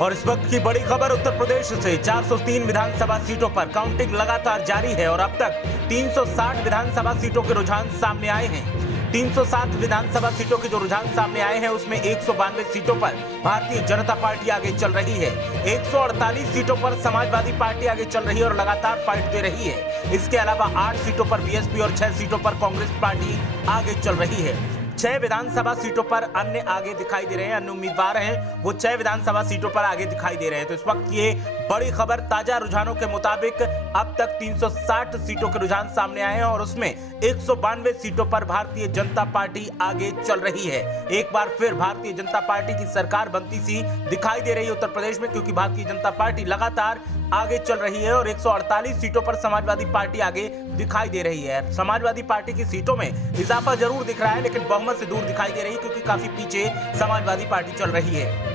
और इस वक्त की बड़ी खबर उत्तर प्रदेश से 403 विधानसभा सीटों पर काउंटिंग लगातार जारी है और अब तक 360 विधानसभा सीटों के रुझान सामने आए हैं। 307 विधानसभा सीटों के जो रुझान सामने आए हैं उसमें 192 सीटों पर भारतीय जनता पार्टी आगे चल रही है। 148 सीटों पर समाजवादी पार्टी आगे चल रही है और लगातार फाइट दे रही है। इसके अलावा 8 सीटों पर बीएसपी और 6 सीटों पर कांग्रेस पार्टी आगे चल रही है। 6 विधानसभा सीटों पर अन्य आगे दिखाई दे रहे हैं, अन्य उम्मीदवार हैं वो 6 विधानसभा सीटों पर आगे दिखाई दे रहे हैं। तो इस वक्त ये बड़ी खबर ताजा रुझानों के मुताबिक अब तक 360 सीटों के रुझान सामने आए हैं और उसमें 192 सीटों पर भारतीय जनता पार्टी आगे चल रही है। एक बार फिर भारतीय जनता पार्टी की सरकार बनती सी दिखाई दे रही है उत्तर प्रदेश में, क्योंकि भारतीय जनता पार्टी लगातार आगे चल रही है और 148 सीटों पर समाजवादी पार्टी आगे दिखाई दे रही है। समाजवादी पार्टी की सीटों में इजाफा जरूर दिख रहा है लेकिन बहुमत से दूर दिखाई दे रही है, क्योंकि काफी पीछे समाजवादी पार्टी चल रही है।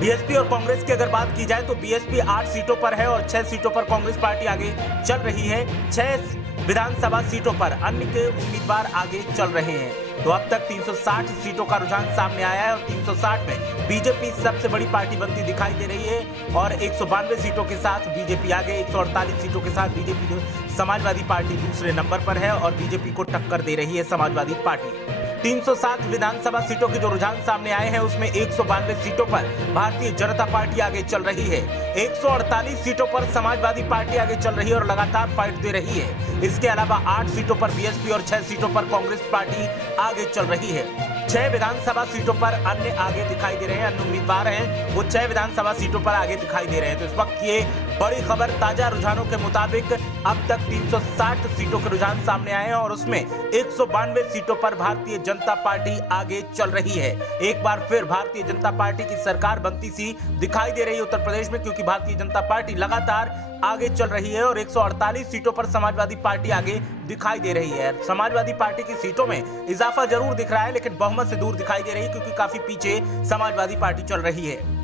बीएसपी और कांग्रेस की अगर बात की जाए तो बीएसपी 8 सीटों पर है और 6 सीटों पर कांग्रेस पार्टी आगे चल रही है। 6 विधानसभा सीटों पर अन्य के उम्मीदवार आगे चल रहे हैं। तो अब तक 360 सीटों का रुझान सामने आया है और 360 में बीजेपी सबसे बड़ी पार्टी बनती दिखाई दे रही है और 192 सीटों के साथ बीजेपी आगे, 148 सीटों के साथ बीजेपी समाजवादी पार्टी दूसरे नंबर पर है और बीजेपी को टक्कर दे रही है समाजवादी पार्टी। 307 विधानसभा सीटों के जो रुझान सामने आए हैं उसमें 192 सीटों पर भारतीय जनता पार्टी आगे चल रही है। 148 सीटों पर समाजवादी पार्टी आगे चल रही है और लगातार फाइट दे रही है। इसके अलावा 8 सीटों पर बीएसपी और 6 सीटों पर कांग्रेस पार्टी आगे चल रही है। 6 विधानसभा सीटों पर अन्य आगे दिखाई दे रहे हैं, अन्य उम्मीदवार हैं वो 6 विधानसभा सीटों पर आगे दिखाई दे रहे हैं। तो इस वक्त ये बड़ी खबर ताजा रुझानों के मुताबिक अब तक 360 सीटों के रुझान सामने आए हैं और उसमें 192 सीटों पर भारतीय जनता पार्टी आगे चल रही है। एक बार फिर भारतीय जनता पार्टी की सरकार बनती सी दिखाई दे रही है उत्तर प्रदेश में, क्योंकि भारतीय जनता पार्टी लगातार आगे चल रही है और 148 सीटों पर समाजवादी पार्टी आगे दिखाई दे रही है। समाजवादी पार्टी की सीटों में इजाफा जरूर दिख रहा है लेकिन बहुमत से दूर दिखाई दे रही है, क्योंकि काफी पीछे समाजवादी पार्टी चल रही है।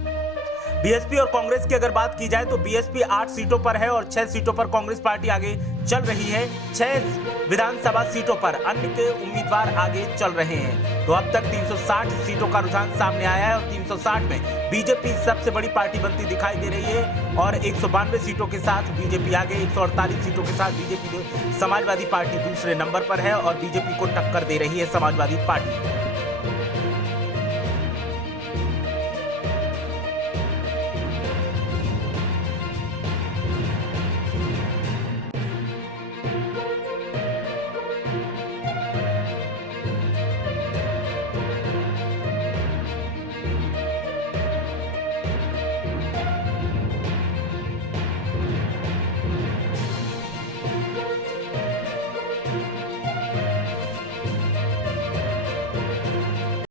बीएसपी और कांग्रेस की अगर बात की जाए तो बीएसपी 8 सीटों पर है और 6 सीटों पर कांग्रेस पार्टी आगे चल रही है। 6 विधानसभा सीटों पर अन्य के उम्मीदवार आगे चल रहे हैं। तो अब तक 360 सीटों का रुझान सामने आया है और 360 में बीजेपी सबसे बड़ी पार्टी बनती दिखाई दे रही है और 192 सीटों के साथ बीजेपी आगे, 148 सीटों के साथ बीजेपी समाजवादी पार्टी दूसरे नंबर पर है और बीजेपी को टक्कर दे रही है समाजवादी पार्टी।